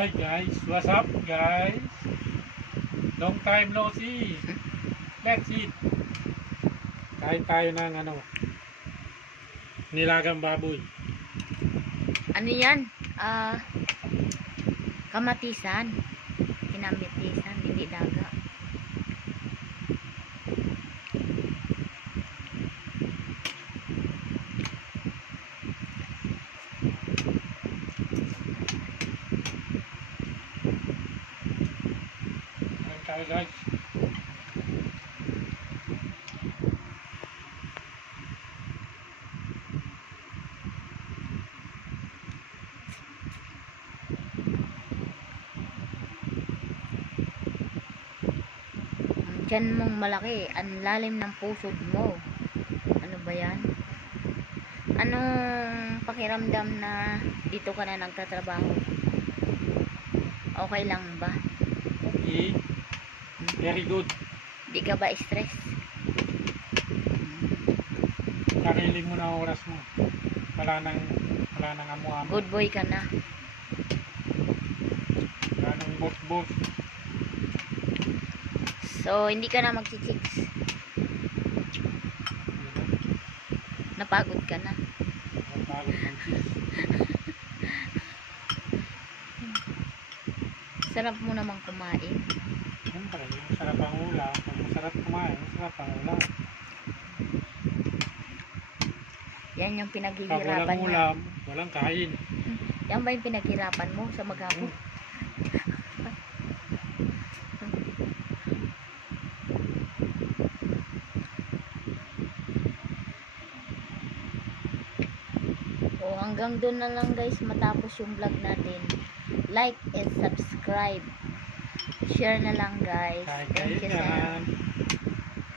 Hi guys, what's up guys? Long time no see. Let's eat. Kain tayo ng nilagang baboy. Ano yan? Kamatisan. Pinamitisan, hindi daga. Kain tayo guys. Diyan mong malaki, ang lalim ng pusod mo. Ano ba yan? Anong pakiramdam na dito ka na nagtatrabaho? Okay lang ba? Okay. Very good. Di ka ba stress? Kariling mo na oras mo. Wala nang amo-amo. Good boy ka na. Wala nang boss-boss. So, hindi ka na magchichicks. Napagod ka na. Pagod ng cheese. Sarap mo namang kumain. Siyempre, masarap ang ulam. Kung masarap kumain, masarap ang ulam. Yan yung Pag pinaghihirapan walang niya. ulam, walang kain. Yan ba yung pinaghirapan mo sa maghapon? O hanggang doon na lang guys matapos yung vlog natin. Like and subscribe. Share na lang guys. Kain Thank kayo you sa dyan.